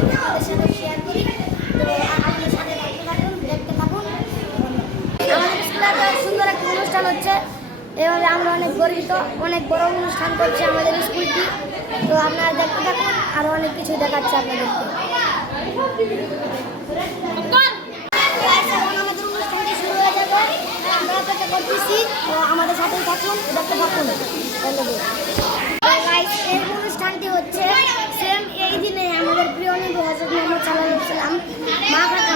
আপনাদের সাথে শেয়ার করি। তো আমাদের সাথে দেখতে থাকুন। আমাদের স্কুলে একটা সুন্দর একটা অনুষ্ঠান হচ্ছে, এভাবে আমরা অনেক গর্বিত, অনেক বড় অনুষ্ঠান করছে আমাদের স্কুলটি। তো আপনারা দেখতে থাকুন, আরও অনেক কিছু দেখাচ্ছে আপনাদেরকে। আমাদের অনুষ্ঠানটি শুরু হয়ে যাবে, আমরা অপেক্ষা করতেছি। তো আমাদের সাথেই থাকুন, দেখতে থাকুন। এই অনুষ্ঠানটি হচ্ছে সেম এই দিনে আমাদের প্রিয় নবী হযরত মুহাম্মদ সাল্লাল্লাহু আলাইহি ওয়াসাল্লাম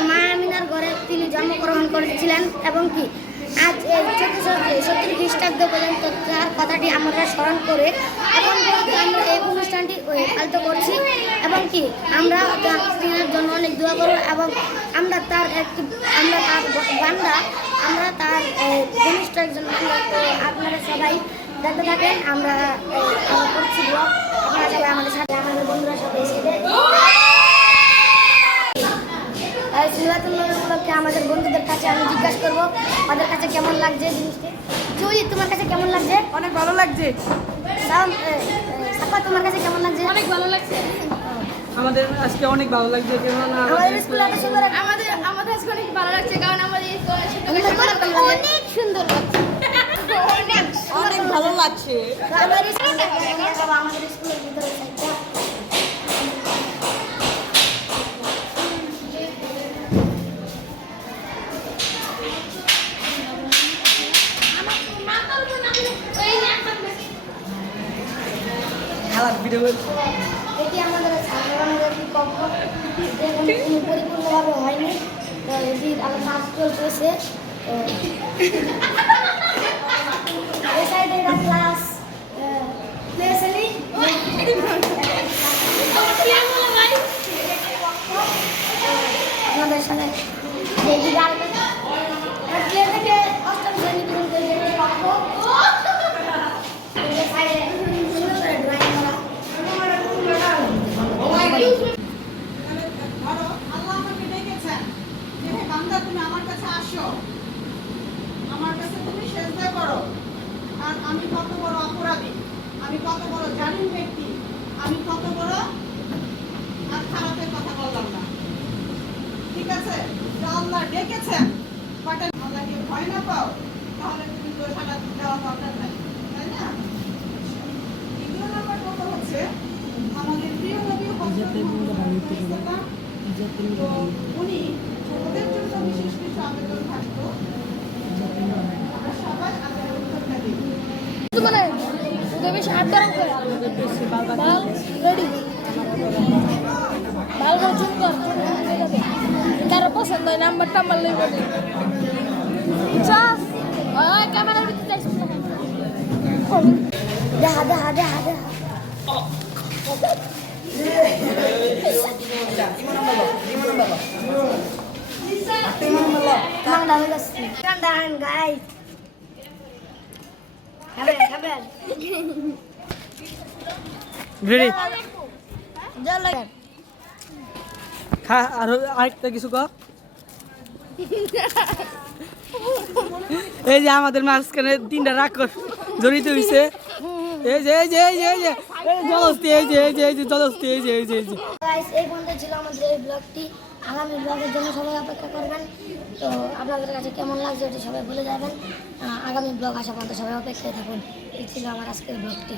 মা আমিনার ঘরে তিনি জন্মগ্রহণ করেছিলেন, এবং কি আজ এই 1470 খ্রিস্টাব্দ পর্যন্ত তার কথাটি আমরা স্মরণ করে এখন আমরা এই অনুষ্ঠানটি পালিত করছি, এবং কি আমরা তিনার জন্য অনেক দোয়া করব, এবং আমরা তার বান্দা, আমরা তার ঘনিষ্ঠ একজন বান্দা। তো আপনারা সবাই দেখতে থাকেন, আমরা করছি ব্লগ। আপনারা সবাই আমাদের সাথে, আমাদের বন্ধুরা সবাই এসে সিলাতুল্লাহ উপলক্ষে আমাদের বন্ধুদের কাছে আমি জিজ্ঞাসা করবো ওদের কাছে কেমন লাগছে জিনিসটি। জুই, তোমার কাছে কেমন লাগছে? অনেক ভালো লাগছে। সাফা, তোমার কাছে কেমন লাগছে? অনেক ভালো লাগছে। আমাদের আজকে অনেক ভালো লাগছে, কারণ আমাদের স্কুলে এত সুন্দর আমাদের আজকে অনেক ভালো লাগছে, কারণ আমাদের অনেক সুন্দর লাগছে। অনেক ভালো লাগছে। আমাদের স্কুলের ভিতরে এটি আমাদের একটি কক্ষ, পরিপূর্ণভাবে হয়নি। তো এটির আলো কাজ চলতেছে। এই সাইডে এটা ক্লাস আপনাদের সাথে থেকে অষ্টম শ্রেণী পর্যন্ত কক্ষ। আমি কত বড় অপরাধী, আমি কত বড় জালিম ব্যক্তি, আমি কত বড় আর খারাপের কথা বললাম না। ঠিক আছে, আল্লাহ ডেকেছেন, বাট আল্লাহকে ভয় না পাও, তাহলে তুমি দোষাটা দেওয়া দরকার নাই, তাই না? দ্বিতীয় নম্বর কথা হচ্ছে আমাদের প্রিয় নবী হযরত উনি ওদের জন্য বিশেষ কিছু আবেদন থাকতো। আমরা সবাই আল্লাহর উত্তরটা দিই। মানে উদয় বেশি হাত গরম করে বাল রেডি, বাল জুম কর, কারো পছন্দ হয় নাম্বার টাম্বার লই বলি চাস ওই ক্যামেরার ভিতরে যাইছ দেখা দেখা দেখা দেখা guys. Kabar. রেডি? জল খা, আর আরেকটা কিছু কর। এই যে আমাদের মাঝখানে তিনটা রাক্ষস জড়িত হয়েছে। এই যে এই যে এই যে এই যে জলস্তি, এই যে এই যে এই যে জলস্তি, এই যে এই যে এই যে গাইস, এই পর্যন্ত ছিল আমাদের এই ব্লগটি। আগামী ব্লগের জন্য সবাই অপেক্ষা করবেন। তো আপনাদের কাছে কেমন লাগছে ওটি সবাই বলে যাবেন। আগামী ব্লগ আসা পর্যন্ত সবাই অপেক্ষায় থাকুন। এই ছিল আমার আজকের ব্লগটি।